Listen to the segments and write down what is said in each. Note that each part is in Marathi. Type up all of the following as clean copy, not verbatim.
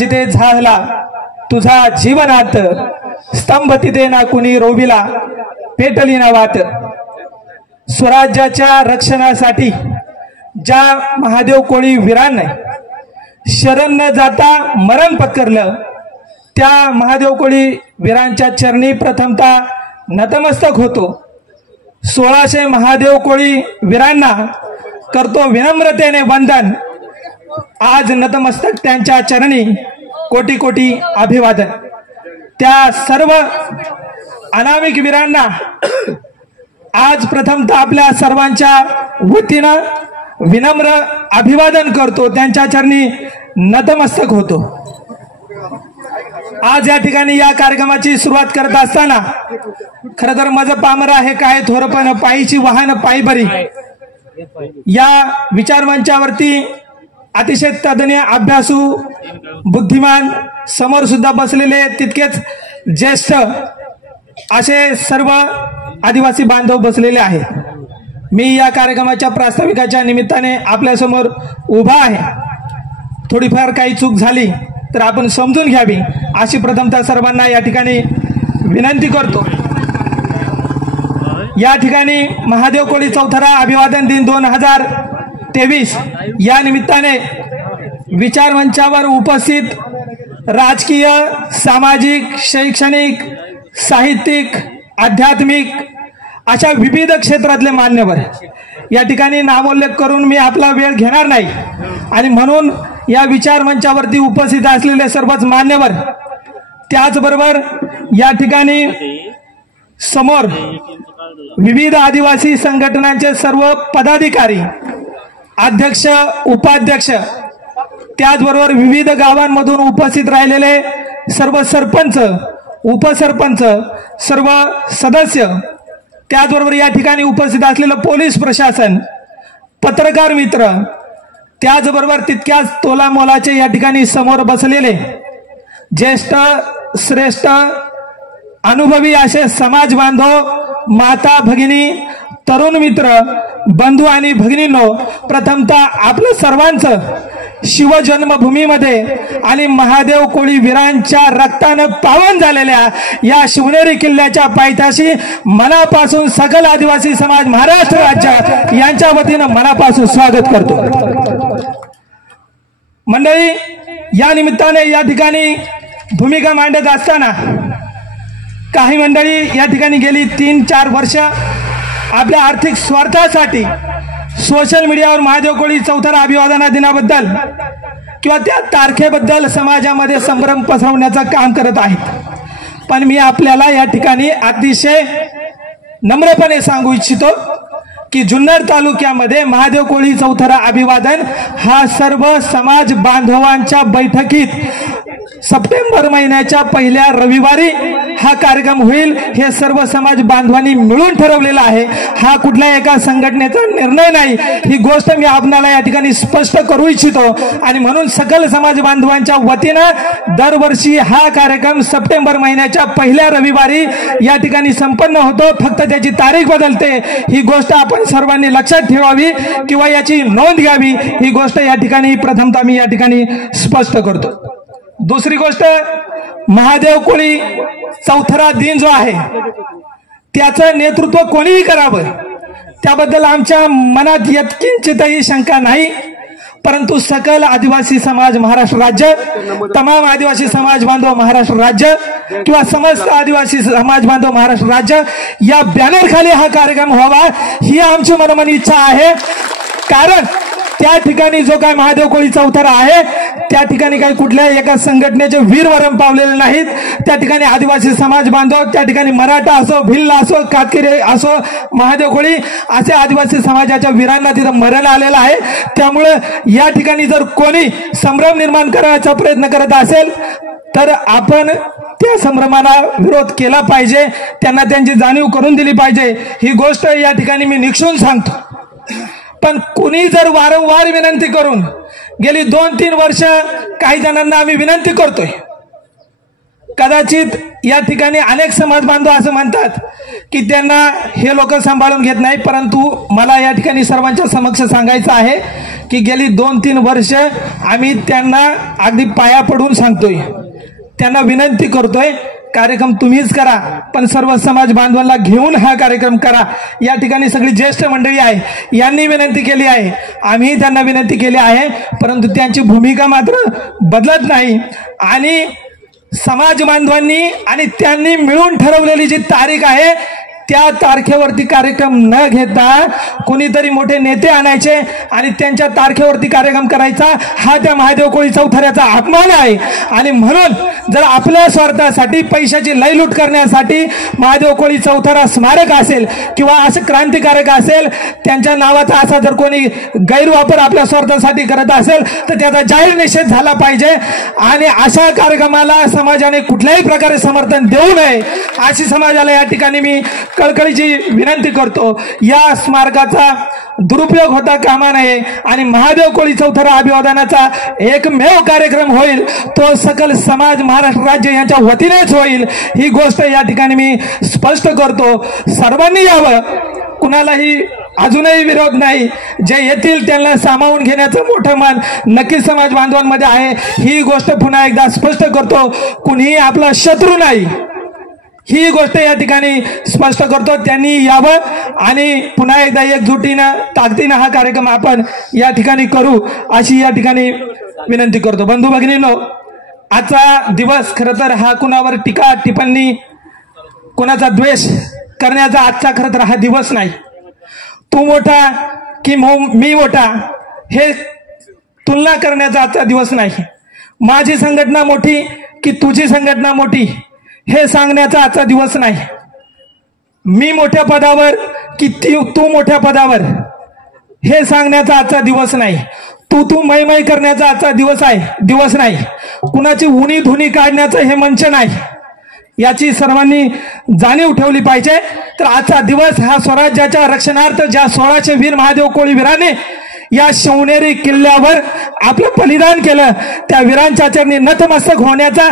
जिथे झाला तुझा जीवनात, स्तंभ तिथे ना कुणी रोविला, पेटली ना वात। स्वराज्याच्या रक्षणासाठी ज्या महादेव कोळी वीरांनी शरण न जाता मरण पत्करलं, त्या महादेव कोळी वीरांच्या चरणी प्रथमतः नतमस्तक होतो। 1600 महादेव कोळी वीरांना करतो विनम्रतेने वंदन। आज नतमस्तक त्यांच्या चरणी, कोटी कोटी अभिवादन। त्या सर्व अनामिक वीरांना आज प्रथमतः आपल्या सर्वांच्या वतीनं विनम्र अभिवादन करतो, त्यांच्या चरणी नतमस्तक होतो। आज या ठिकाणी या कार्यक्रमाची सुरुवात करत असताना खरं तर माझं पामर आहे काय थोरपण पायीची वाहन पायी बरी या विचार मंचावरती अतिशय तज्ञ, अभ्यासू, बुद्धिमान, समोर सुद्धा बसलेले तितकेच ज्येष्ठ असे सर्व आदिवासी बांधव बसलेले आहेत। मी या कार्यक्रमाच्या प्रास्ताविकाच्या निमित्ताने आपल्या समोर उभा आहे। थोडीफार काही चूक झाली तर आपण समजून घ्यावी अशी प्रथमतः सर्वांना या ठिकाणी विनंती करतो। या ठिकाणी महादेव कोळी चौथरा अभिवादन दिन 2023 या निमित्ताने विचार मंचावर उपस्थित राजकीय, सामाजिक, शैक्षणिक, साहित्यिक, आध्यात्मिक अशा विविध क्षेत्रातले मान्यवर या ठिकाणी नामोल्लेख करून मी आपला वेळ घेणार नाही आणि म्हणून या विचार मंचावरती उपस्थित असलेले सर्वच मान्यवर, त्याचबरोबर या ठिकाणी समोर विविध आदिवासी संघटनांचे सर्व पदाधिकारी, अध्यक्ष, उपाध्यक्ष, त्याचबरोबर विविध गावांमधून उपस्थित राहिलेले सर्व सरपंच, उपसरपंच, सर्व सदस्य, त्याचबरोबर या ठिकाणी उपस्थित असलेलं पोलीस प्रशासन, पत्रकार मित्र, त्याचबरोबर तितक्याच तोलामोलाचे या ठिकाणी समोर बसलेले ज्येष्ठ, श्रेष्ठ, अनुभवी असे समाज बांधव, माता भगिनी, तरुण मित्र, बंधू आणि भगिनींनो, प्रथमतः आपलं सर्वांचं शिवजन्मभूमीमध्ये आणि महादेव कोळी वीरांच्या रक्तानं पावन झालेल्या या शिवनेरी किल्ल्याच्या पायथ्याशी मनापासून सकल आदिवासी समाज महाराष्ट्र राज्य यांच्या वतीनं मनापासून स्वागत करतो। मंडळी, या निमित्ताने या ठिकाणी भूमिका मांडत असताना काही मंडळी या ठिकाणी गेली 3-4 वर्ष आपल्या आर्थिक स्वार्थासाठी सोशल मीडियावर महादेव कोळी चौथरा अभिवादन दिनाबद्दल किंवा त्या तारखेबद्दल समाजामध्ये संभ्रम पसरवण्याचं काम करत आहेत। पण मी आपल्याला या ठिकाणी अतिशय नम्रपणे सांगू इच्छितो की जुन्नर तालुक्यामध्ये महादेव कोळी चौथरा अभिवादन हा सर्व समाज बांधवांच्या बैठकीत सप्टेंबर महिन्याच्या पहिल्या रविवारी हा कार्यक्रम होईल हे सर्व समाज बांधवांनी मिळून ठरवलेला आहे। हा कुठल्या एका संघटनेचा निर्णय नाही, ही गोष्ट मी आपल्याला या ठिकाणी स्पष्ट करू इच्छितो आणि म्हणून सकल समाज बांधवांच्या वतीनं दरवर्षी हा कार्यक्रम सप्टेंबर महिन्याच्या पहिल्या रविवारी या ठिकाणी संपन्न होतो। फक्त त्याची तारीख बदलते, ही गोष्ट आपण सर्वांनी लक्षात ठेवावी किंवा याची नोंद घ्यावी, ही गोष्ट या ठिकाणी प्रथमतः मी या ठिकाणी स्पष्ट करतो। दुसरी गोष्ट, महादेव कोळी चौथरा दिन जो आहे त्याचं नेतृत्व कोणीही करावं त्याबद्दल आमच्या मनात यत्किंचितही शंका नाही, परंतु सकल आदिवासी समाज महाराष्ट्र राज्य, तमाम आदिवासी समाज बांधव महाराष्ट्र राज्य किंवा समस्त आदिवासी समाज बांधव महाराष्ट्र राज्य या बॅनर खाली हा कार्यक्रम व्हावा ही आमची मनोमनी इच्छा आहे। कारण त्या ठिकाणी जो काय महादेव कोळी चौथरा आहे त्या ठिकाणी काही कुठल्याही एका संघटनेचे वीरवरम पावलेले नाहीत। त्या ठिकाणी आदिवासी समाज बांधव, त्या ठिकाणी मराठा असो, भिल्ल असो, कातकरी असो, महादेव कोळी असे आदिवासी समाजाच्या वीरांना तिथं मरण आलेलं आहे। त्यामुळे या ठिकाणी जर कोणी संभ्रम निर्माण करण्याचा प्रयत्न करत असेल तर आपण त्या संभ्रमाला विरोध केला पाहिजे, त्यांना त्यांची जाणीव करून दिली पाहिजे, ही गोष्ट या ठिकाणी मी निक्षून सांगतो। पण कुणी जर वारंवार विनंती करून गेली 2-3 वर्ष काही जणांना आम्ही विनंती करतोय, कदाचित या ठिकाणी अनेक समाज बांधव असं म्हणतात की त्यांना हे लोक सांभाळून घेत नाही, परंतु मला या ठिकाणी सर्वांच्या समक्ष सांगायचं आहे की गेली 2-3 वर्ष आम्ही त्यांना अगदी पाया पडून सांगतोय, त्यांना विनंती करतोय, कार्यक्रम तुम्हीच करा पण सर्व समाज बांधवांना घेऊन हा कार्यक्रम करा। या ठिकाणी सगळी ज्येष्ठ मंडळी आहे, यांनी विनंती केली आहे, आम्ही त्यांना विनंती केली आहे, परंतु त्यांची भूमिका मात्र बदलत नाही। आणि समाज बांधवांनी आणि त्यांनी मिळून ठरवलेली जी तारीख आहे त्या तारखेवरती कार्यक्रम न घेता कोणीतरी मोठे नेते आणायचे आणि त्यांच्या तारखेवरती कार्यक्रम करायचा, हा त्या महादेव कोळी चौथऱ्याचा अपमान आहे। आणि म्हणून जर आपल्या स्वार्थासाठी पैशाची लयलूट करण्यासाठी महादेव कोळी चौथरा स्मारक असेल किंवा असं क्रांतिकारक असेल, त्यांच्या नावाचा असा जर कोणी गैरवापर आपल्या स्वार्थासाठी करत असेल तर त्याचा जाहीर निषेध झाला पाहिजे। आणि अशा कार्यक्रमाला समाजाने कुठल्याही प्रकारे समर्थन देऊ नये अशी समाजाला या ठिकाणी मी कळकळीची विनंती करतो। या स्मारकाचा दुरुपयोग होता कामा नये आणि महादेव कोळी चौथरा अभिवादनाचा एकमेव कार्यक्रम होईल तो सकल समाज महाराष्ट्र राज्य यांच्या वतीनेच होईल, ही गोष्ट या ठिकाणी मी स्पष्ट करतो। सर्वांनी यावं, कुणालाही अजूनही विरोध नाही, जे येतील त्यांना सामावून घेण्याचं मोठं मन नक्कीच समाज बांधवांमध्ये आहे, ही गोष्ट पुन्हा एकदा स्पष्ट करतो। कुणीही आपला शत्रू नाही, ही गोष्ट या ठिकाणी स्पष्ट करतो। त्यांनी यावं आणि पुन्हा एकदा एकजुटीनं ताकदीनं हा कार्यक्रम आपण या ठिकाणी करू अशी या ठिकाणी विनंती करतो। बंधू भगिनींनो, आजचा दिवस खरं तर हा कुणावर टीका टिप्पणी कोणाचा द्वेष करण्याचा आजचा खरं तर हा दिवस नाही। तू मोठा की मी मोठा हे तुलना करण्याचा आजचा दिवस नाही। माझी संघटना मोठी की तुझी संघटना मोठी हे सांगण्याचा आजचा दिवस नाही। मी मोठ्या पदावर की तू मोठ्या पदावर हे सांगण्याचा आजचा दिवस नाही। तू मै करण्याचा आजचा दिवस नाही। कुणाची उणी धुनी काढण्याचं हे मंच नाही, याची सर्वांनी जाणीव ठेवली पाहिजे। तर आजचा दिवस हा स्वराज्याच्या रक्षणार्थ ज्या 1600 वीर महादेव कोळी वीरांनी या शिवनेरी किल्ल्यावर आपलं बलिदान केलं, त्या वीरांच्या चरणी नतमस्तक होण्याचा,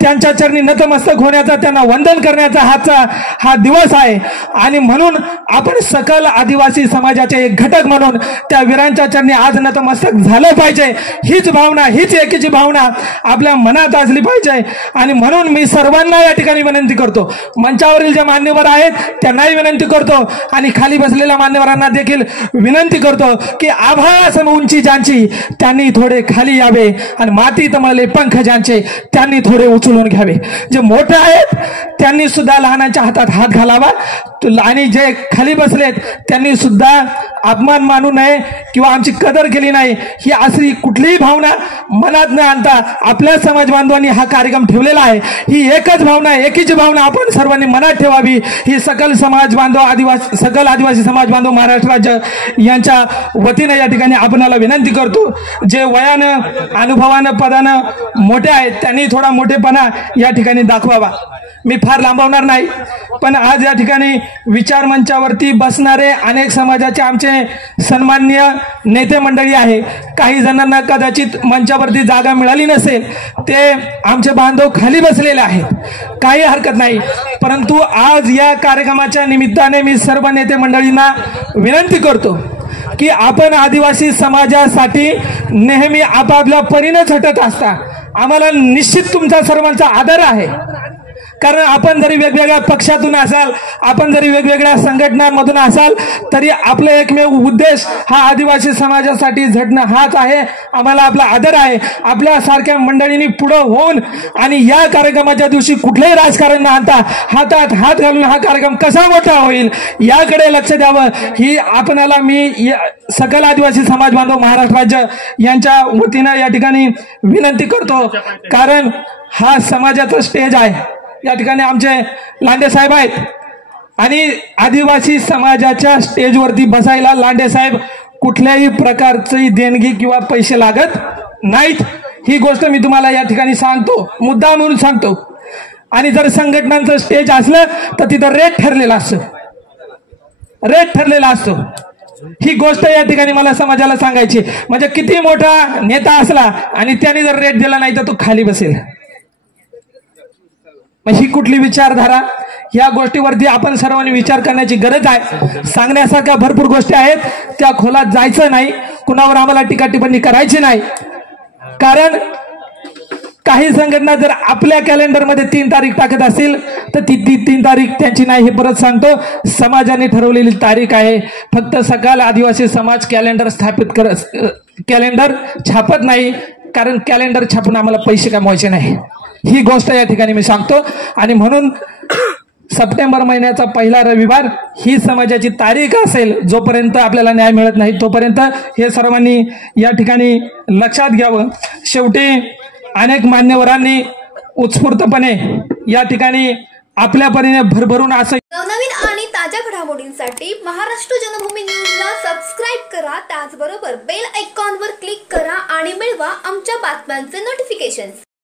त्यांच्या चरणी नतमस्तक होण्याचा, त्यांना वंदन करण्याचा हा दिवस आहे। आणि म्हणून आपण सकल आदिवासी समाजाचे एक घटक म्हणून त्या वीरांच्या चरणी आज नतमस्तक झालं पाहिजे, हीच भावना, हीच एकीची भावना आपल्या मनात असली पाहिजे। आणि म्हणून मी सर्वांना या ठिकाणी विनंती करतो, मंचावरील जे मान्यवर आहेत त्यांनाही विनंती करतो आणि खाली बसलेल्या मान्यवरांना देखील विनंती करतो की आभाळासम उंची ज्यांची त्यांनी थोडे खाली यावे आणि मातीत मळले पंख ज्यांचे त्यांनी थोडे उचलून घ्यावे। जे मोठे आहेत त्यांनी सुद्धा लहानांच्या हातात हात घालावा आणि जे खाली बसलेत त्यांनी सुद्धा अपमान मानू नये किंवा आमची कदर केली नाही, ही असली कुठलीही भावना मनात न आणता आपल्या समाज बांधवांनी हा कार्यक्रम ठेवलेला आहे। ही एकच भावना, एकीची भावना आपण सर्वांनी मनात ठेवावी, ही सकल समाज बांधव सकल आदिवासी समाज बांधव महाराष्ट्र राज्य यांच्या वतीने या ठिकाणी आपणाला विनंती करतो। जे वयानं अनुभवानं पदानं मोठे आहेत त्यांनी थोडा मोठेपणा या ठिकाणी दाखवावा। मी फार लांबवणार नाही, पण आज या ठिकाणी विचार मंचावरती बसणारे अनेक समाजाचे आमचे सन्माननीय नेते मंडळी आहे। काही जणांना कदाचित मंचावरती जागा मिळाली नसेल, ते आमचे बांधव खाली बसलेले आहेत, काही हरकत नाही। परंतु आज या कार्यक्रमाच्या निमित्ताने मी सर्व नेते मंडळींना विनंती करतो की आपण आदिवासी समाजासाठी नेहमी आपापल्या परीने झटत असता। आम्हाला निश्चित तुमचा सर्वांचा आदर आहे, कारण आपण जरी वेगवेगळ्या पक्षातून असाल, आपण जरी वेगवेगळ्या संघटनांमधून असाल, तरी आपला एकमेव उद्देश हा आदिवासी समाजासाठी झटणं हाच आहे। आम्हाला आपला आदर आहे। आपल्या सारख्या मंडळींनी पुढे होऊन आणि या कार्यक्रमाच्या दिवशी कुठलेही राजकारण न आणता हातात हात घालून हा कार्यक्रम कसा मोठा होईल याकडे लक्ष द्यावं, ही आपणाला मी सकल आदिवासी समाज बांधव महाराष्ट्र राज्य यांच्या वतीनं या ठिकाणी विनंती करतो। कारण हा समाजाचा स्टेज आहे, या ठिकाणी आमचे लांडे साहेब आहेत आणि आदिवासी समाजाच्या स्टेजवरती बसायला लांडे साहेब कुठल्याही प्रकारची देणगी किंवा पैसे लागत नाहीत, ही गोष्ट मी तुम्हाला या ठिकाणी सांगतो, मुद्दा म्हणून सांगतो। आणि जर संघटनांचं स्टेज असलं तर तिथं रेट ठरलेला असतो, ही गोष्ट या ठिकाणी मला समाजाला सांगायची। म्हणजे किती मोठा नेता असला आणि त्याने जर रेट दिला नाही तर तो खाली बसेल, ही कुठली विचारधारा? या गोष्टीवरती आपण सर्वांनी विचार करण्याची गरज आहे। सांगण्यासारख्या भरपूर गोष्टी आहेत, त्या खोलात जायचं नाही। कुणावर आम्हाला टीका टिप्पणी करायची नाही, कारण काही संघटना जर आपल्या कॅलेंडरमध्ये 3 तारीख टाकत असेल तर ती 3 तारीख त्यांची नाही, हे परत सांगतो. समाजाने ठरवलेली तारीख आहे. फक्त सकाळ आदिवासी समाज कॅलेंडर कॅलेंडर छापत नाही, कारण कॅलेंडर छापून आम्हाला पैसे कमवायचे नाही, ही गोष्ट या ठिकाणी मी सांगतो. आणि म्हणून सप्टेंबर महिन्याचा पहिला रविवार ही समाजाची तारीख असेल. जोपर्यंत आपल्याला न्याय मिळत नाही तोपर्यंत हे सर्वांनी या ठिकाणी लक्षात घ्यावं. शेवटी अनेक मान्यवरांनी उत्स्फूर्तपणे या ठिकाणी आपल्या परीने भरभरून असं नवनवीन आणि ताज्या घडामोडींसाठी महाराष्ट्र जनभूमी न्यूजला सबस्क्राईब करा. त्याचबरोबर बेल आयकॉनवर क्लिक करा आणि मिळवा आमच्या बातम्यांचे नोटिफिकेशन्स.